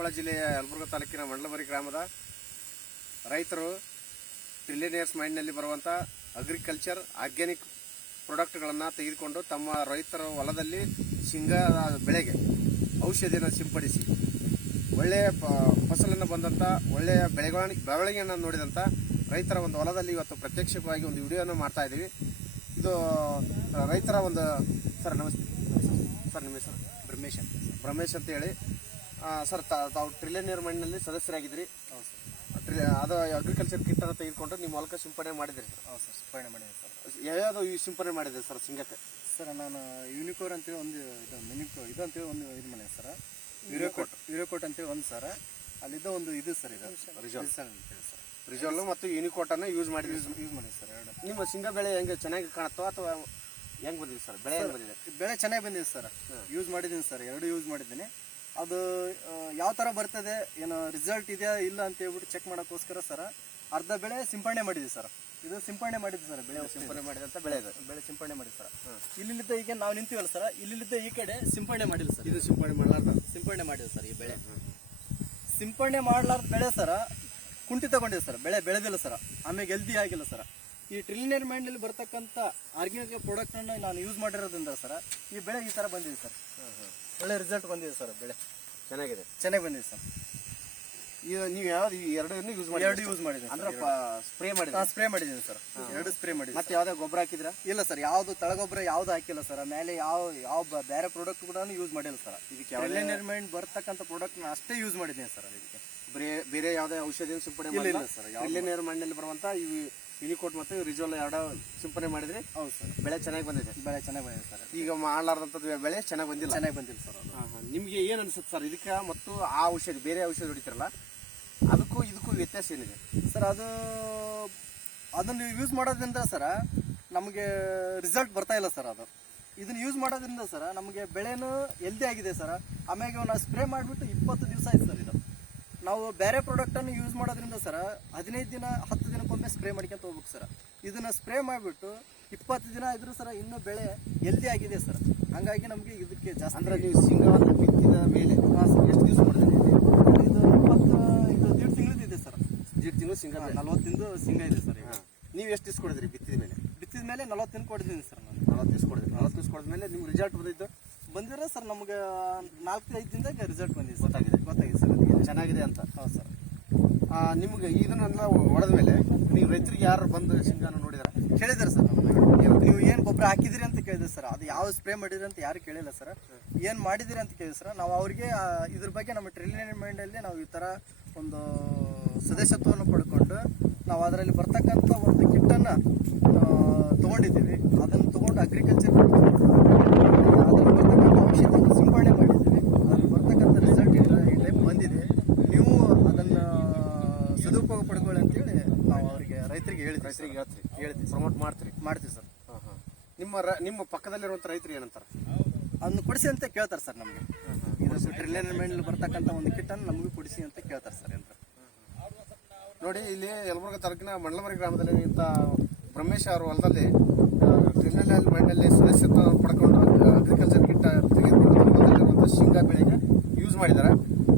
ಕೊಪ್ಪಳ ಜಿಲ್ಲೆಯ ಯಲಬುರ್ಗ ತಾಲೂಕಿನ ಮಂಡಲಬರಿ ಗ್ರಾಮದ ರೈತರು ಟ್ರಿಲಿನಿಯರ್ಸ್ ಮೈಂಡ್ನಲ್ಲಿ ಬರುವಂಥ ಅಗ್ರಿಕಲ್ಚರ್ ಆರ್ಗ್ಯಾನಿಕ್ ಪ್ರಾಡಕ್ಟ್ಗಳನ್ನು ತೆಗೆದುಕೊಂಡು ತಮ್ಮ ರೈತರ ಹೊಲದಲ್ಲಿ ಶೇಂಗಾದ ಬೆಳೆಗೆ ಔಷಧಿಯನ್ನು ಸಿಂಪಡಿಸಿ ಒಳ್ಳೆಯ ಫಸಲನ್ನು ಬಂದಂಥ ಒಳ್ಳೆಯ ಬೆಳೆಗಳ ಬೆಳವಣಿಗೆಯನ್ನು ನೋಡಿದಂಥ ರೈತರ ಒಂದು ಹೊಲದಲ್ಲಿ ಇವತ್ತು ಪ್ರತ್ಯಕ್ಷವಾಗಿ ಒಂದು ವಿಡಿಯೋನ ಮಾಡ್ತಾ ಇದ್ದೀವಿ. ಇದು ರೈತರ ಒಂದು ಸರ್ ನಮಸ್ತೆ. ಸರ್ ನಿಮ್ಮ ಹೆಸರು? ಬ್ರಹ್ಮೇಶ್ ಅಂತ. ರಮೇಶ್ ಅಂತ ಹೇಳಿ ಸರ್ ತಾವು ಟ್ರಿಲಿಯನಿಯರ್ ಮಣ್ಣಿನಲ್ಲಿ ಸದಸ್ಯರಾಗಿದ್ರಿ ಸರ್ ಅದು ಅಗ್ರಿಕಲ್ಚರ್ ಕಿಟ್ ಅನ್ನು ತೆಗೆದುಕೊಂಡು ನಿಮ್ಮ ಹೊಲಕ್ಕೆ ಸಿಂಪಡಣೆ ಮಾಡಿದ್ರಿ ಹೌದು ಸರ್ ಸಿಂಪಡಣೆ ಮಾಡಿದೆ ಸರ್. ಯಾವ್ಯಾವುದು ಈ ಸಿಂಪಡಣೆ ಮಾಡಿದ್ರಿ ಸರ್ ಸಿಂಗಕ್ಕೆ? ಸರ್ ನಾನು ಯೂನಿಕೋರ್ ಅಂತೇಳಿ ಒಂದು ಇದು ಮಿನಿಕೋ ಇದು ಅಂತೇಳಿ ಒಂದು ಇದು ಮಾಡಿದೆ ಸರ್. ಯೂರಿಯೋಕೋಟ್ ಯೂರಿಯೋಕೋಟ್ ಅಂತೇಳಿ ಒಂದು ಸರ್. ಅಲ್ಲಿದ್ದ ಒಂದು ಇದು ಸರ್ ಇದು. ರಿಸಲ್ಟ್ ಸರ್ ಅಂತೇಳಿ ಸರ್. ರಿಜೋಲ್ ಮತ್ತು ಯೂನಿಕೋಟ್ ಅನ್ನು ಯೂಸ್ ಮಾಡಿ ಯೂಸ್ ಯೂಸ್ ಮಾಡಿದೆ ಸರ್ ಎರಡು. ನಿಮ್ಮ ಸಿಂಗ ಬೆಳೆ ಹೆಂಗೆ ಚೆನ್ನಾಗಿ ಕಾಣುತ್ತೋ ಅಥವಾ ಹೆಂಗ್ ಬಂದಿದೆ ಸರ್? ಬೆಳೆ ಹೆಂಗ್ ಬಂದಿದೆ? ಬೆಳೆ ಚೆನ್ನಾಗಿ ಬಂದಿದೆ ಸರ್. ಯೂಸ್ ಮಾಡಿದ್ದೀನಿ ಸರ್ ಎರಡು ಯೂಸ್ ಮಾಡಿದ್ದೀನಿ. ಅದು ಯಾವ ಥರ ಬರ್ತದೆ ಏನು ರಿಸಲ್ಟ್ ಇದೆಯಾ ಇಲ್ಲ ಅಂತ ಹೇಳ್ಬಿಟ್ಟು ಚೆಕ್ ಮಾಡೋಕ್ಕೋಸ್ಕರ ಸರ್ ಅರ್ಧ ಬೆಳೆ ಸಿಂಪಡಣೆ ಮಾಡಿದ್ವಿ ಸರ್ ಇದು ಸಿಂಪಡಣೆ ಮಾಡಿದ್ವಿ ಸರ್ ಬೆಳೆ ಸಿಂಪಡಣೆ ಮಾಡಿದಂಥ ಬೆಳೆ ಇದು. ಬೆಳೆ ಸಿಂಪಡಣೆ ಮಾಡಿದ್ವಿ ಸರ್ ಇಲ್ಲಿಂದ ಈಗ ನಾವು ನಿಂತೀವಲ್ಲ ಸರ್ ಇಲ್ಲಿಂದ ಈ ಕಡೆ ಸಿಂಪಡಣೆ ಮಾಡಿಲ್ಲ ಸರ್ ಇದು ಸಿಂಪಡಣೆ ಮಾಡಲಾರ್ದ? ಸಿಂಪಡಣೆ ಮಾಡಿದೆ ಸರ್ ಈ ಬೆಳೆ. ಸಿಂಪಡಣೆ ಮಾಡಲಾರ್ದ ಬೆಳೆ ಸರ ಕುಂಠಿತಗೊಂಡಿದೆ ಸರ್ ಬೆಳೆ ಬೆಳೆದಿಲ್ಲ ಸರ್ ಆಮೇಲೆ ಹೆಲ್ದಿ ಆಗಿಲ್ಲ ಸರ್ ಈ ಟ್ರಿಲಿನಿಯರ್ ಮೈಂಡಲ್ಲಿ ಬರ್ತಕ್ಕಂಥ ಆರ್ಗ್ಯಾನಿಕ್ ಪ್ರಾಡಕ್ಟನ್ನು ನಾನು ಯೂಸ್ ಮಾಡಿರೋದ್ರಿಂದ ಸರ್ ಈ ಬೆಳೆ ಈ ಥರ ಬಂದಿದೆ ಸರ್ ಒಳ್ಳೆ ರಿಸಲ್ಟ್ ಬಂದಿದೆ ಸರ್ ಬೆಳೆ. ಚೆನ್ನಾಗಿದೆ. ಚೆನ್ನಾಗಿ ಬಂದಿದೆ ಸರ್. ಈಗ ನೀವು ಯಾವ್ದು ಈ ಎರಡನ್ನು ಯೂಸ್ ಮಾಡಿ ಎರಡು ಯೂಸ್ ಮಾಡಿದ್ದೀನಿ ಅಂದ್ರೆ ಸ್ಪ್ರೇ ಮಾಡಿದ್ರೆ ನಾನು ಸ್ಪ್ರೇ ಮಾಡಿದ್ದೀನಿ ಸರ್. ಎರಡು ಸ್ಪ್ರೇ ಮಾಡಿದ್ದೀನಿ ಮತ್ತೆ ಯಾವ್ದೇ ಗೊಬ್ಬರ ಹಾಕಿದ್ರ? ಇಲ್ಲ ಸರ್ ಯಾವ್ದು ತಳಗೊಬ್ಬರ ಯಾವ್ದು ಹಾಕಿಲ್ಲ ಸರ್. ಮೇಲೆ ಯಾವ ಯಾವ ಬೇರೆ ಪ್ರಾಡಕ್ಟ್ ಕೂಡ ಯೂಸ್ ಮಾಡಿಲ್ಲ ಸರ್. ಇದಕ್ಕೆ ಮೈಂಡ್ ಬರ್ತಕ್ಕಂಥ ಪ್ರಾಡಕ್ಟ್ನ ಅಷ್ಟೇ ಯೂಸ್ ಮಾಡಿದ್ದೀನಿ ಸರ್ ಇದಕ್ಕೆ. ಬೇರೆ ಬೇರೆ ಯಾವುದೇ ಔಷಧಿ ಸಿಂಪಡಣೆ ಇಲ್ಲ, ಸರ್, ಇಲ್ಲಿನ ಮಣ್ಣಲ್ಲಿ ಬರುವಂತ ಈ ಯೂನಿಕೋಟ್ ಮತ್ತು ರಿಜೋಲ್ ಎರಡು ಸಿಂಪನೆ ಮಾಡಿದ್ರೆ? ಹೌದು ಸರ್. ಬೆಳೆ ಚೆನ್ನಾಗಿ ಬಂದಿದೆ? ಬೆಳೆ ಚೆನ್ನಾಗಿ ಬಂದಿದೆ ಸರ್. ಈಗ ಮಾಡಲಾರ್ದಂಥದ್ದು ಬೆಳೆ ಚೆನ್ನಾಗಿ ಬಂದಿಲ್ಲ? ಚೆನ್ನಾಗಿ ಬಂದಿಲ್ಲ ಸರ್. ನಿಮಗೆ ಏನು ಅನಿಸುತ್ತೆ ಸರ್? ಇದಕ್ಕೆ ಮತ್ತು ಆ ಔಷಧಿ ಬೇರೆ ಔಷಧಿ ಹೊಡಿತಾರಲ್ಲ ಅದಕ್ಕೂ ಇದಕ್ಕೂ ವ್ಯತ್ಯಾಸ ಏನಿದೆ? ಸರ್ ಅದು ಅದನ್ನು ಯೂಸ್ ಮಾಡೋದ್ರಿಂದ ಸರ ನಮಗೆ ರಿಸಲ್ಟ್ ಬರ್ತಾ ಇಲ್ಲ ಸರ್ ಅದು. ಇದನ್ನ ಯೂಸ್ ಮಾಡೋದ್ರಿಂದ ಸರ ನಮಗೆ ಬೆಳೆನೂ ಹೆಲ್ದಿ ಆಗಿದೆ ಸರ್. ಆಮ್ಯಾಗ ನಾವು ಸ್ಪ್ರೇ ಮಾಡಿಬಿಟ್ಟು ಇಪ್ಪತ್ತು ದಿವಸ ಆಯ್ತು ಸರ್ ಇದು. ನಾವು ಬೇರೆ ಪ್ರಾಡಕ್ಟನ್ನು ಯೂಸ್ ಮಾಡೋದ್ರಿಂದ ಸರ ಹದಿನೈದು ದಿನ ಹತ್ತು ದಿನಕ್ಕೊಮ್ಮೆ ಸ್ಪ್ರೇ ಮಾಡ್ಕೊಂತ ಹೋಗ್ಬೇಕು ಸರ್. ಇದನ್ನ ಸ್ಪ್ರೇ ಮಾಡಿಬಿಟ್ಟು ಇಪ್ಪತ್ತು ದಿನ ಇದ್ರೂ ಸರ ಇನ್ನೂ ಬೆಳೆ ಎಲ್ದಿ ಆಗಿದೆ ಸರ್. ಹಂಗಾಗಿ ನಮಗೆ ಇದಕ್ಕೆ ಜಾಸ್ತಿ ಅಂದ್ರೆ ನೀವು ಶೇಂಗಾವನ್ನು ಬಿತ್ತಿದ ಮೇಲೆ ಎಷ್ಟು ಯೂಸ್ ಮಾಡಿದ್ರಿ ಇದು ಇಪ್ಪತ್ತು ಇದು ದೀಡ್ ತಿಂಗಳದ್ದು ಇದೆ ಸರ್. ದೀಡ್ ತಿಂಗಳು ಸಿಂಗ ನಲ್ವತ್ತು ದಿನದ ಸಿಂಗ ಇದೆ ಸರ್ ಈಗ. ನೀವು ಎಷ್ಟು ದಿವ್ಸ ಕೊಡಿದ್ರಿ ಬಿತ್ತಿದ ಮೇಲೆ? ಬಿತ್ತಿದ ಮೇಲೆ ನಲ್ವತ್ತು ದಿನ ಕೊಡಿದ್ದೀನಿ ಸರ್ ನಾನು. ನಲ್ವತ್ತು ದಿವ್ಸ ಕೊಡಿದ್ರಿ. ನಲ್ವತ್ತು ದಿವ್ಸ ಕೊಡಿದ ಮೇಲೆ ನಿಮ್ಗೆ ರಿಸಲ್ಟ್ ಬಂದಿದ್ದು? ಬಂದಿರೋ ಸರ್ ನಮ್ಗೆ ನಾಲ್ಕು ಐದು ದಿನದಾಗ ರಿಸಲ್ಟ್ ಬಂದಿದೆ ಗೊತ್ತಾಗಿದೆ. ಗೊತ್ತಾಗಿದೆ ಸರ್. ಚೆನ್ನಾಗಿದೆ ಅಂತ. ಹೌದು ಸರ್. ನಿಮ್ಗೆ ಇದನ್ನೆಲ್ಲ ಹೊಡೆದ ಮೇಲೆ ನೀವು ರೈತರಿಗೆ ಯಾರು ಬಂದು ಶೇಂಗಾನ ನೋಡಿದ್ರೆ? ಕೇಳಿದಾರೆ ಸರ್ ನೀವು ಏನು ಗೊಬ್ಬರ ಹಾಕಿದಿರಿ ಅಂತ ಕೇಳಿದ್ರೆ ಸರ್. ಅದು ಯಾವ ಸ್ಪ್ರೇ ಮಾಡಿದ್ರಿ ಅಂತ ಯಾರು ಕೇಳಿಲ್ಲ ಸರ್. ಏನು ಮಾಡಿದಿರಿ ಅಂತ ಕೇಳಿದ್ರೆ ಸರ್. ನಾವು ಅವ್ರಿಗೆ ಇದ್ರ ಬಗ್ಗೆ ನಮ್ಮ ಟ್ರಿಲಿಯನ್ ಮೈಂಡಲ್ಲಿ ನಾವು ಈ ಥರ ಒಂದು ಸದಸ್ಯತ್ವವನ್ನು ಪಡ್ಕೊಂಡು ನಾವು ಅದರಲ್ಲಿ ಬರ್ತಕ್ಕಂಥ ಒಂದು ಕಿಟ್ಟನ್ನು ತೊಗೊಂಡಿದ್ದೀವಿ. ಅದನ್ನು ತೊಗೊಂಡು ಅಗ್ರಿಕಲ್ಚರ್ ಅದರಲ್ಲಿ ಬರ್ತಕ್ಕಂಥ ಔಷಧಿಯನ್ನು ಸಿಂಪಡಣೆ ಮಾಡಿದ್ದೀವಿ ಅದರಲ್ಲಿ ಬರ್ತಕ್ಕಂಥ ರಿಸಲ್ಟ್ ಈ ಟೈಪ್ ಬಂದಿದೆ ನೀವು ಅದನ್ನು ಸದುಪಯೋಗ ಪಡ್ಕೊಳ್ಳಿ ಅಂತೇಳಿ ನಾವು ಅವರಿಗೆ ರೈತರಿಗೆ ಹೇಳಿದ್ವಿ ರೈತರಿಗೆ ಹೇಳ್ತೀರಿ ಹೇಳ್ತೀವಿ ಪ್ರಮೋಟ್ ಮಾಡ್ತೀರಿ ಮಾಡ್ತೀವಿ ಸರ್ ನಿಮ್ಮ ರ- ನಿಮ್ಮ ಪಕ್ಕದಲ್ಲಿರುವಂತ ರೈತರು ಏನಂತಾರೆ? ಅದನ್ನು ಕೊಡಿಸಿ ಅಂತ ಕೇಳ್ತಾರೆ ಸರ್ ನಮಗೆ. ಇದು ಟ್ರಿಲಿಯನ್ ಬರ್ತಕ್ಕಂಥ ಒಂದು ಕಿಟ್ಟನ್ನು ನಮಗೂ ಕೊಡಿಸಿ ಅಂತ ಕೇಳ್ತಾರೆ ಸರ್ ಅಂತ ನೋಡಿ ಇಲ್ಲಿ ಯಲಬುರ್ಗ ತಾಲೂಕಿನ ಮಂಡಲಮರಿ ಗ್ರಾಮದಲ್ಲಿ ಇಂಥ ಬ್ರಹ್ಮೇಶ್ ಅವರ ಹೊಲದಲ್ಲಿ ಟ್ರಿಲಿಯಲ್ ಮಣ್ಣಲ್ಲಿ ಸದಸ್ಯತ್ವ ಪಡ್ಕೊಂಡು ಅಗ್ರಿಕಲ್ಚರ್ ಕಿಟ್ ತೆಗೆದುಕೊಂಡು ತಮ್ಮ ಹೊಲದಲ್ಲಿರುವಂಥ ಶೇಂಗಾ ಬೆಳೆಗೆ ಯೂಸ್ ಮಾಡಿದ್ದಾರೆ.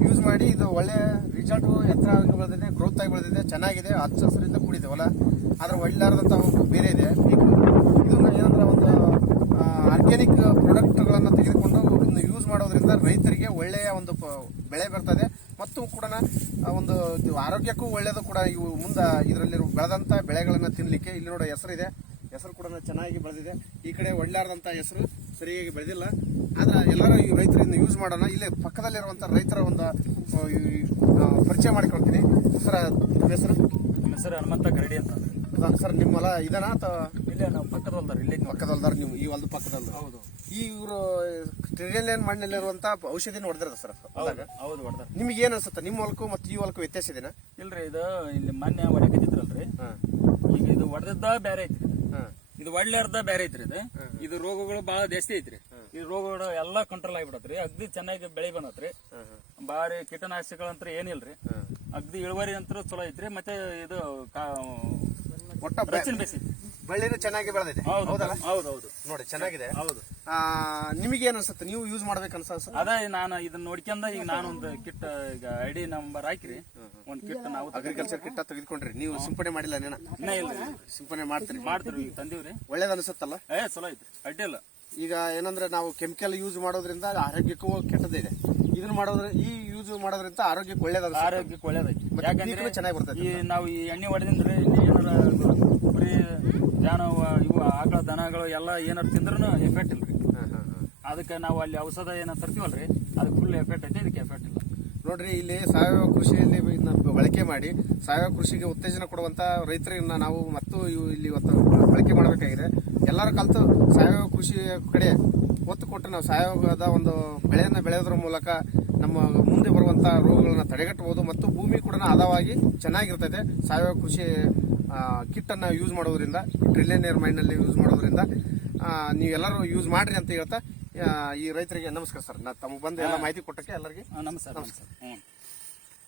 ಯೂಸ್ ಮಾಡಿ ಇದು ಒಳ್ಳೆ ರಿಸಲ್ಟ್ ಎತ್ತರ ಆಗಿ ಬೆಳೆದಿದೆ ಗ್ರೋತ್ ಆಗಿ ಬೆಳೆದಿದೆ ಚೆನ್ನಾಗಿದೆ ಹಚ್ಚ ಹಸಿರಿಂದ ಕೂಡಿದೆ ಹೊಲ. ಆದ್ರೆ ಒಳ್ಳಾರದಂಥ ಒಂದು ಬೇರೆ ಇದೆ. ಪೀಕು ಇದು ಏನಂದ್ರೆ ಒಂದು ಆರ್ಗ್ಯಾನಿಕ್ ಪ್ರಾಡಕ್ಟ್ಗಳನ್ನು ತೆಗೆದುಕೊಂಡು ಇದನ್ನು ಯೂಸ್ ಮಾಡೋದ್ರಿಂದ ರೈತರಿಗೆ ಒಳ್ಳೆಯ ಒಂದು ಬೆಳೆ ಬರ್ತದೆ. ಮತ್ತು ಕೂಡ ಒಂದು ಆರೋಗ್ಯಕ್ಕೂ ಒಳ್ಳೆಯದು ಕೂಡ ಇವು ಮುಂದೆ ಇದರಲ್ಲಿ ಬೆಳೆದಂಥ ಬೆಳೆಗಳನ್ನು ತಿನ್ನಲಿಕ್ಕೆ ಇಲ್ಲಿ ನೋಡೋ, ಹೆಸರಿದೆ. ಹೆಸರು ಕೂಡ ಚೆನ್ನಾಗಿ ಬೆಳೆದಿದೆ ಈ ಕಡೆ ಒಳ್ಳಾರ್ದಂಥ ಹೆಸರು ಸರಿಯಾಗಿ ಬೆಳೆದಿಲ್ಲ ಆದ್ರೆ ಎಲ್ಲರೂ ಈ ರೈತರಿಂದ ಯೂಸ್ ಮಾಡೋಣ. ಇಲ್ಲಿ ಪಕ್ಕದಲ್ಲಿರುವಂಥ ರೈತರ ಒಂದು ಪರಿಚಯ ಮಾಡಿಕೊಳ್ತೀನಿ. ಸರ್ ಹೆಸರು? ನಮ್ಮ ಹೆಸರು ಹನುಮಂತ ಕರಡಿ ಅಂತ. ಅದ ಸರ್ ನಿಮ್ಮ ಹೊಲ ಇದನಾ ಅಥವಾ? ಇಲ್ಲೇ ನಾವು ಪಕ್ಕದ ಹೊಲ್ದಾರ ಇಲ್ಲೇ ಪಕ್ಕದಲ್ದಾರ ನೀವು ಈ ಹೊಲದ ಪಕ್ಕದಲ್ಲ ಹೌದು. ಈ ಇವರು ಟ್ರಿಲಿಯನ್ ಮಣ್ಣಲ್ಲಿರುವಂತ ಔಷಧಿನ ಹೊಡೆದಿರೋದು ಸರ್ ಹೊಲ್ದಾಗ? ಹೌದು ಹೊಡೆದ ನಿಮ್ಗೆ ಏನ್ ಅನ್ಸುತ್ತೆ? ನಿಮ್ಮ ಹೊಲಕ್ಕೂ ಮತ್ತು ಈ ಹೊಲಕ್ಕೂ ವ್ಯತ್ಯಾಸ ಇದೆನಾ? ಇಲ್ರಿ ಇದು ಇಲ್ಲಿ ಮೊನ್ನೆ ಹೊಡಕತ್ತಿದ್ರಲ್ರಿ ಈಗ ಇದು ಹೊಡೆದ ಬೇರೆ ಐತ್ರಿ. ಇದು ಒಳ್ಳೆರ್ದ ಬೇರೆ ಐತ್ರಿ ಇದು. ಇದು ರೋಗಗಳು ಬಹಳ ಜಾಸ್ತಿ ಐತ್ರಿ. ಈ ರೋಗಗಳು ಎಲ್ಲಾ ಕಂಟ್ರೋಲ್ ಆಗಿಬಿಡತ್ರಿ. ಅಗ್ದಿ ಚೆನ್ನಾಗಿ ಬೆಳೆ ಬಂದತ್ರಿ. ಬಾರಿ ಕೀಟನಾಶಕಗಳಂತ್ರ ಏನಿಲ್ರಿ. ಅಗ್ದಿ ಇಳುವರಿ ಅಂತ ಚಲೋ ಐತ್ರಿ. ಮತ್ತೆ ಇದು ಒಟ್ಟ ಬೇಸಿ ಬಳ್ಳಿನೂ ಚೆನ್ನಾಗಿ ಬೆಳೆದಿದೆ ಹೌದು ಹೌದಲ್ಲ? ಹೌದು ಹೌದು ನೋಡಿ ಚೆನ್ನಾಗಿದೆ. ಹೌದು. ನಿಮಗೆ ಏನ್ ಅನ್ಸುತ್ತೆ? ನೀವು ಯೂಸ್ ಮಾಡ್ಬೇಕು ಅನ್ಸ ಅದೇ ನಾನು ಇದನ್ನ ನೋಡ್ಕೊಂಡ ಈಗ ನಾನು ಒಂದು ಕಿಟ್ ಈಗ ಐಡಿ ನಂಬರ್ ಹಾಕಿರಿ. ಒಂದ್ ಕಿಟ್ ನಾವು ಅಗ್ರಿಕಲ್ಚರ್ ಕಿಟ್ ತೆಗೆದುಕೊಂಡ್ರಿ. ನೀವು ಸಿಂಪಡಣೆ ಮಾಡಿಲ್ಲ ನೇನ? ಇಲ್ಲ ಸಿಂಪಡಣೆ ಮಾಡ್ತೀರಿ. ಮಾಡ್ತೀರಿ ಈಗ ತಂದೀವ್ರಿ. ಒಳ್ಳೇದ್ ಅನ್ಸುತ್ತಲ್ಲ? ಏ ಚಲೋ ಐತ್ರಿ. ಅಡ್ಡಿ ಇಲ್ಲ ಈಗ ಏನಂದ್ರೆ ನಾವು ಕೆಮಿಕಲ್ ಯೂಸ್ ಮಾಡೋದ್ರಿಂದ ಆರೋಗ್ಯಕ್ಕೂ ಕೆಟ್ಟದಿದೆ. ಇದನ್ನ ಮಾಡೋದ್ರ ಈ ಯೂಸ್ ಮಾಡೋದ್ರಿಂದ ಆರೋಗ್ಯಕ್ಕೆ ಒಳ್ಳೇದ ಆರೋಗ್ಯಕ್ಕೆ ಒಳ್ಳೇದೈತಿ ಮತ್ತೆ ಯಾಕಂದ್ರೆ ಚೆನ್ನಾಗಿ ಬರ್ತದೆ ಈ ನಾವು ಈ ಎಣ್ಣೆ ಹೊಡೆದಿಂದ್ರೆ ಏನಾರ ಕುರಿ ಜಾನವ ಇವು ಆಕಳ ದನಗಳು ಎಲ್ಲ ಏನಾರ ತಿಂದ್ರೂ ಎಫೆಕ್ಟ್ ಇಲ್ರಿ ಅದಕ್ಕೆ ನಾವು ಅಲ್ಲಿ ಔಷಧ ಏನೋ ತರ್ತೀವಲ್ರಿ ಅದಕ್ಕೆ ಫುಲ್ ಎಫೆಕ್ಟ್ ಐತೆ ಇದಕ್ಕೆ ಎಫೆಕ್ಟ್ ಇಲ್ಲ. ನೋಡ್ರಿ ಇಲ್ಲಿ ಸಾವಯವ ಕೃಷಿಯಲ್ಲಿ ಇದನ್ನ ಬಳಕೆ ಮಾಡಿ ಸಾವಯವ ಕೃಷಿಗೆ ಉತ್ತೇಜನ ಕೊಡುವಂತ ರೈತರನ್ನ ನಾವು ಮತ್ತು ಇಲ್ಲಿ ಇವತ್ತು ಬಳಕೆ ಮಾಡಬೇಕಾಗಿದೆ. ಎಲ್ಲರೂ ಕಲ್ತು ಸಾವಯವ ಕೃಷಿ ಕಡೆ ಒತ್ತು ಕೊಟ್ಟು ನಾವು ಸಾವಯವದ ಒಂದು ಬೆಳೆಯನ್ನು ಬೆಳೆಯೋದ್ರ ಮೂಲಕ ನಮ್ಮ ಮುಂದೆ ಬರುವಂತ ರೋಗಗಳನ್ನ ತಡೆಗಟ್ಟಬಹುದು ಮತ್ತು ಭೂಮಿ ಕೂಡ ಹದವಾಗಿ ಚೆನ್ನಾಗಿರ್ತದೆ ಸಾವಯವ ಕೃಷಿ ಕಿಟ್ ಅನ್ನ ಯೂಸ್ ಮಾಡೋದ್ರಿಂದ ಟ್ರಿಲಿಯನಿಯರ್ ಮೈಂಡ್ನಲ್ಲಿ ಯೂಸ್ ಮಾಡೋದ್ರಿಂದ ನೀವೆಲ್ಲರೂ ಯೂಸ್ ಮಾಡ್ರಿ ಅಂತ ಹೇಳ್ತಾ ಈ ರೈತರಿಗೆ ನಮಸ್ಕಾರ ಸರ್. ನಾ ತಮಗೆ ಬಂದು ಎಲ್ಲ ಮಾಹಿತಿ ಕೊಟ್ಟಕ್ಕೆ ಎಲ್ಲರಿಗೆ ನಮಸ್ಕಾರ ನಮಸ್ಕಾರ.